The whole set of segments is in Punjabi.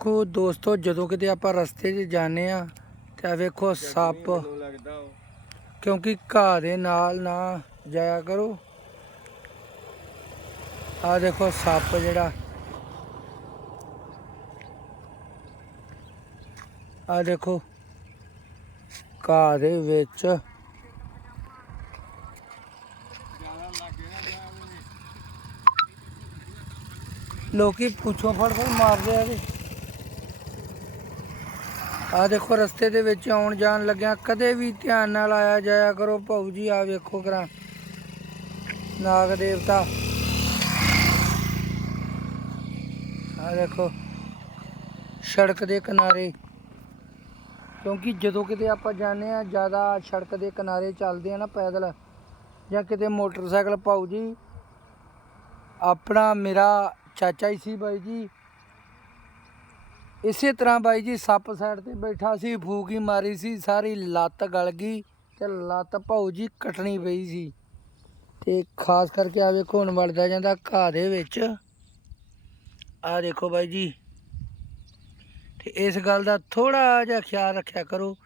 ਵੇਖੋ ਦੋਸਤੋ ਜਦੋਂ ਕਿਤੇ ਆਪਾਂ ਰਸਤੇ 'ਚ ਜਾਂਦੇ ਆ ਤੇ ਆ ਵੇਖੋ ਸੱਪ। ਕਿਉਂਕਿ ਘਾਹ ਦੇ ਨਾਲ ਨਾ ਜਾਇਆ ਕਰੋ। ਆ ਦੇਖੋ ਸੱਪ ਜਿਹੜਾ। ਆ ਦੇਖੋ ਘਾਹ ਦੇ ਵਿੱਚ। ਲੋਕੀ ਪੁੱਛੋਂ ਫੜ ਫੜ ਮਾਰਦੇ ਆ ਇਹਦੇ। ਆ ਦੇਖੋ ਰਸਤੇ ਦੇ ਵਿੱਚ ਆਉਣ ਜਾਣ ਲੱਗਿਆ ਕਦੇ ਵੀ ਧਿਆਨ ਨਾਲ ਆਇਆ ਜਾਇਆ ਕਰੋ। ਭਾਊ ਜੀ ਆ ਵੇਖੋ ਕਰਾਂ। ਨਾਗ ਦੇਵਤਾ। ਆ ਦੇਖੋ, ਸੜਕ ਦੇ ਕਿਨਾਰੇ। ਕਿਉਂਕਿ ਜਦੋਂ ਕਿਤੇ ਆਪਾਂ ਜਾਂਦੇ ਆ ਜ਼ਿਆਦਾ ਸੜਕ ਦੇ ਕਿਨਾਰੇ ਚੱਲਦੇ ਆ ਨਾ ਪੈਦਲ, ਜਾਂ ਕਿਤੇ ਮੋਟਰਸਾਈਕਲ ਭਾਉ ਜੀ, ਆਪਣਾ ਮੇਰਾ ਚਾਚਾ ਹੀ ਸੀ ਬਾਈ ਜੀ ਇਸੇ ਤਰ੍ਹਾਂ ਬਾਈ ਜੀ ਸੱਪ ਸਾਈਡ ਤੇ ਬੈਠਾ ਸੀ, ਫੂਕੀ ਮਾਰੀ ਸੀ, ਸਾਰੀ ਲੱਤ ਗਲ ਗਈ ਤੇ ਲੱਤ ਭਾਊ ਜੀ ਕੱਟਣੀ ਪਈ ਸੀ। ਤੇ ਖਾਸ ਕਰਕੇ ਆ ਵੇਖੋ, ਹੁਣ ਵੜਦਾ ਜਾਂਦਾ ਘਾਹ ਦੇ ਵਿੱਚ। ਆ ਦੇਖੋ ਬਾਈ ਜੀ। ਤੇ ਇਸ ਗੱਲ ਦਾ ਥੋੜਾ ਜਿਹਾ ਖਿਆਲ ਰੱਖਿਆ ਕਰੋ।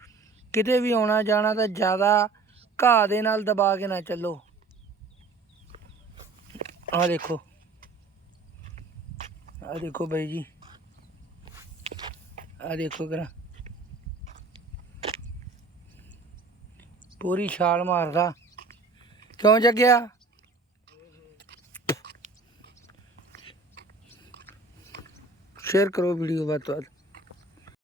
ਕਿਤੇ ਵੀ ਆਉਣਾ ਜਾਣਾ ਤਾਂ ਜ਼ਿਆਦਾ ਘਾਹ ਦੇ ਨਾਲ ਦਬਾ ਕੇ ਨਾ ਚੱਲੋ। ਆ ਦੇਖੋ। ਆ ਦੇਖੋ ਬਾਈ ਜੀ। ਆ ਦੇਖੋ ਕਰਾ ਪੂਰੀ ਛਾਲ ਮਾਰਦਾ। ਕਿਉਂ ਜੱਗਿਆ? ਸ਼ੇਅਰ ਕਰੋ ਵੀਡੀਓ ਵੱਧ ਤੋਂ ਵੱਧ।